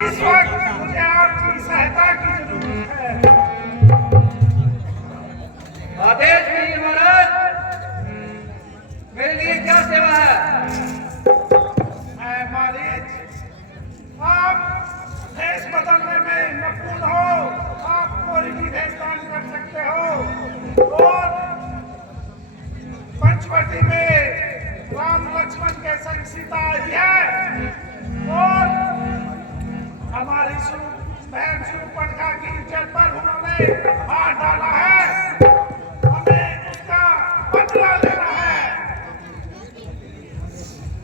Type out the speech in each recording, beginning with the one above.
इस वक्त मुझे आपकी सहायता की जरूरत है। आदेश कीजिए महाराज, मेरे लिए क्या सेवा है? मालिक, आप देश बदलने में निपुण हो, आप कोई भी देश दान कर सकते हो और पंचवटी में राम लक्ष्मण के संग सीता आई है और हमारी बहन शूर्पणखा की इज्जत पर उन्होंने हाथ डाला है, हमें उसका बदला लेना है।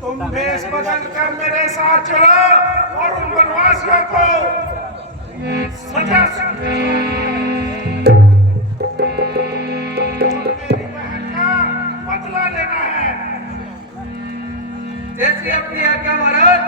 तुम भेष बदल कर मेरे साथ चलो और उन वनवासियों को सजा मेरी बहन का बदला लेना है। जैसी अपनी आज्ञा महाराज।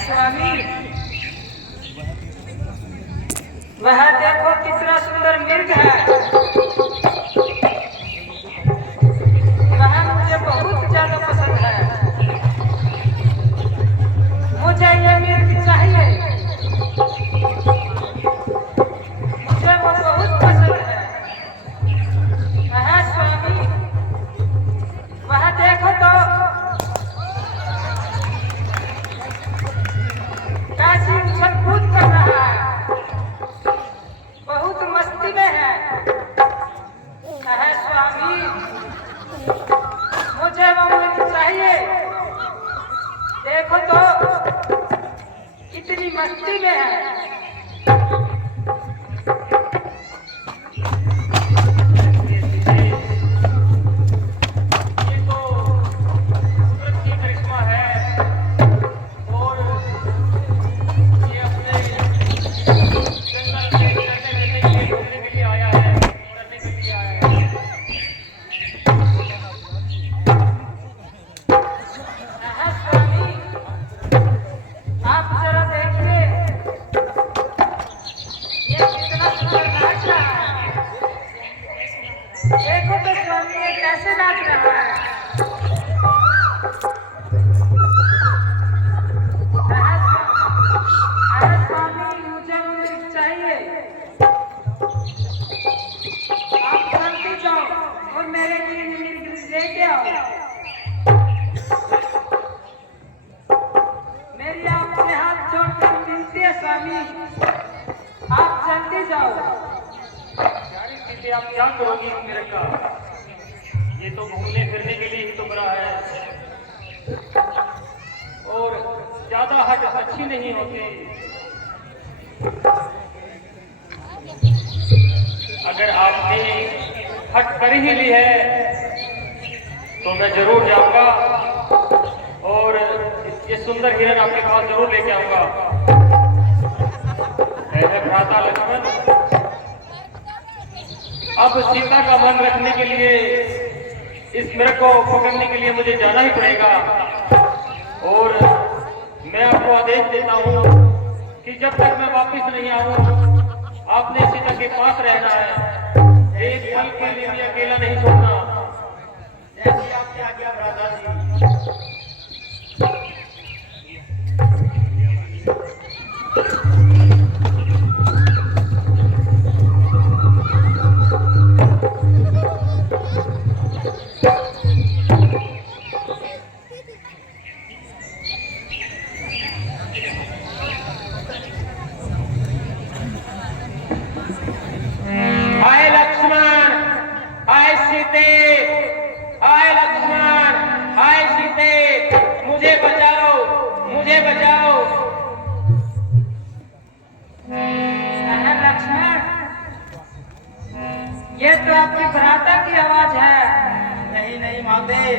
स्वामी, वह देखो कितना सुंदर मृग है। वह मुझे बहुत ज्यादा पसंद है। मुझे ये मृग चाहिए, मुझे वो बहुत पसंद है। वह स्वामी, वह देखो तो काशी उछल कूद कर रहा है, बहुत मस्ती में है। स्वामी, मुझे वो मृग चाहिए। देखो तो कितनी मस्ती में है। देखो तो स्वामी, ये कैसे नाच रहा है। स्वामी, मुझे मृग चाहिए। आप जल्दी जाओ और मेरे लिए मृग लेके आओ। मेरी आपसे हाथ जोड़कर विनती है स्वामी, आप जल्दी जाओ। आप क्या करोगी मेरे का? ये तो घूमने फिरने के लिए ही तो बड़ा है और ज्यादा हट अच्छी नहीं होती। अगर आपने हट कर ही ली है तो मैं जरूर जाऊंगा और ये सुंदर हिरन आपके पास जरूर लेके आऊंगा। भ्राता लक्ष्मण, अब सीता का मन रखने के लिए इस मृग को पकड़ने के लिए मुझे जाना ही पड़ेगा और मैं आपको आदेश देता हूं कि जब तक मैं वापस नहीं आऊं आपने सीता के पास रहना है। एक पल के लिए भी अकेला नहीं छोड़ना। जैसी आपकी आज्ञा भ्राता जी। हाय लक्ष्मण, हाय सीते, हाय माते,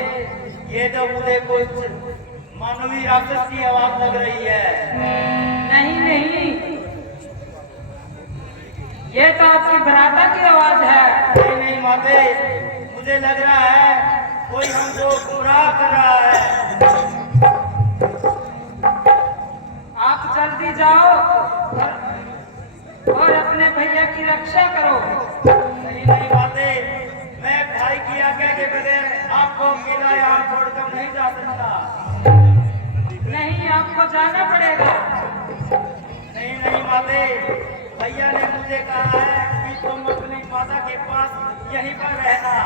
ये तो मुझे कुछ मानवीय राक्षस की आवाज लग रही है। नहीं नहीं, ये तो आपकी बराता की आवाज है। नहीं नहीं माते, मुझे लग रहा है कोई हमको गुमराह कर रहा है। आप जल्दी जाओ और अपने भैया की रक्षा करो। नहीं नहीं माते, मैं भाई की आज्ञा के बगैर आपको अकेला यहाँ छोड़कर नहीं जा सकता। नहीं, आपको जाना पड़ेगा। नहीं नहीं माते, भैया ने मुझे कहा है कि तुम अपनी माता के पास यहीं पर रहना।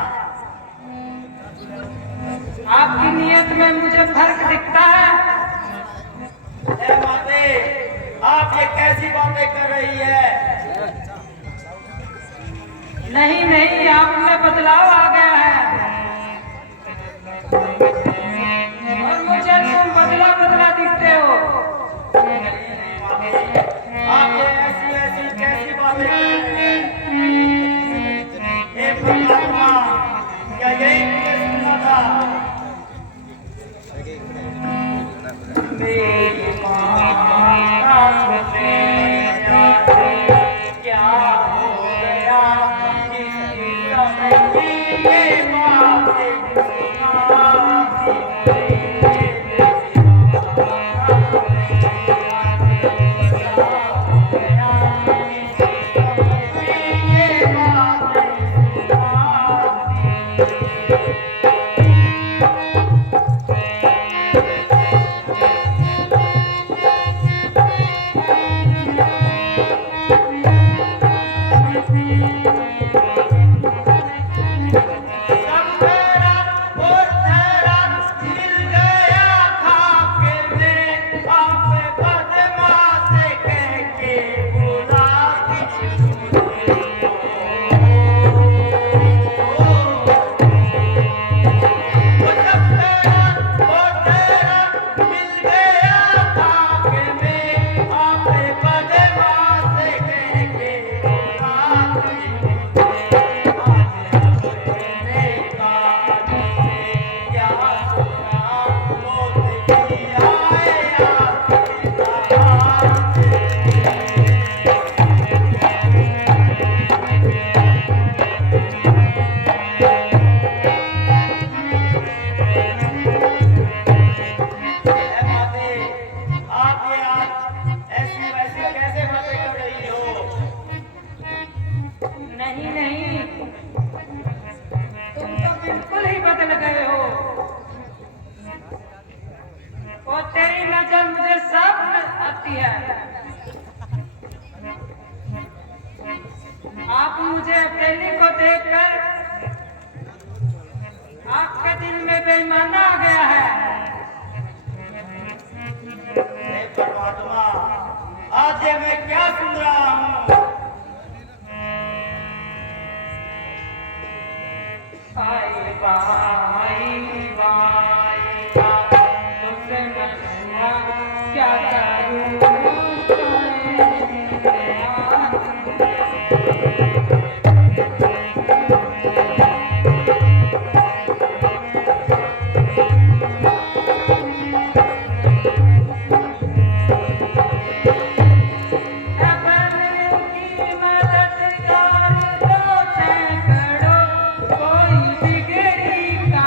आपकी नीयत में मुझे फर्क दिखता है। ए माते, आप ये कैसी बातें कर रही है? नहीं नहीं, आप में बदलाव आ गया है और मुझे तुम बदला बदला दिखते हो। आप ये ऐसी कैसी बातें कर रहे हैं? हे परमात्मा, क्या यही मुझे सुनना था? मेरी माता मुझे क्या हो गया? किसी समय ये बातें सुनाती आप मुझे अकेली को देखकर आपके दिल में बेईमाना आ गया है। हे परमात्मा, आज ये मैं क्या सुन रहा हूँ? आई बाई बाई तुझसे मैं क्या करूँ? कोई बिगड़ी का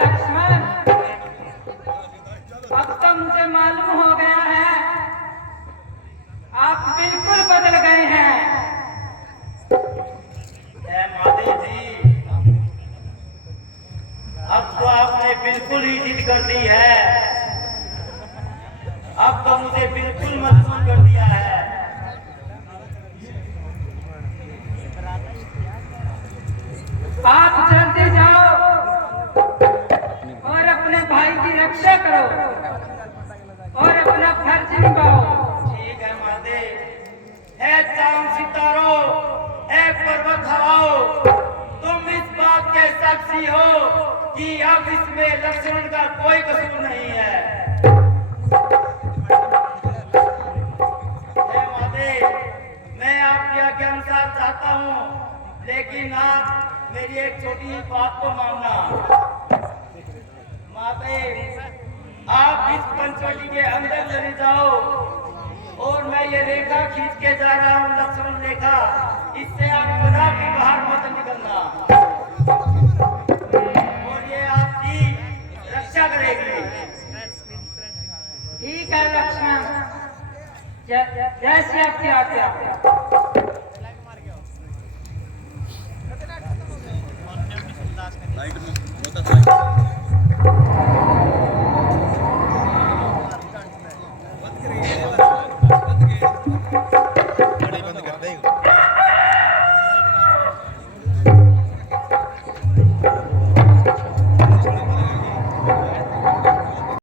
लक्ष्मण, अब तो मुझे मालूम हो गया है आप बिल्कुल बदल गए हैं। महादेव जी, अब तो आपने बिल्कुल ही जिद कर दी है। अब तो मुझे बिल्कुल मजबूर कर दिया है। आप जल्दी जाओ और अपने भाई की रक्षा करो और अपना फर्ज निभाओ। ठीक है महादेव। है चांद सितारों, है पर्वत हवाओं, तुम इस बात के साक्षी हो कि अब इसमें लक्ष्मण का कोई कसूर नहीं है। हे महादेव, मैं आपके आज्ञा अनुसार चाहता हूँ, लेकिन आप मेरी एक छोटी ही बात को मानना। महादेव, आप इस पंचवटी के अंदर चले जाओ और मैं ये रेखा खींच के जा रहा हूँ, लक्ष्मण रेखा, इससे आप कदापि बाहर मत निकलना और ये आपकी रक्षा करेगी। ठीक है लक्ष्मण, जैसे आपकी आज्ञा।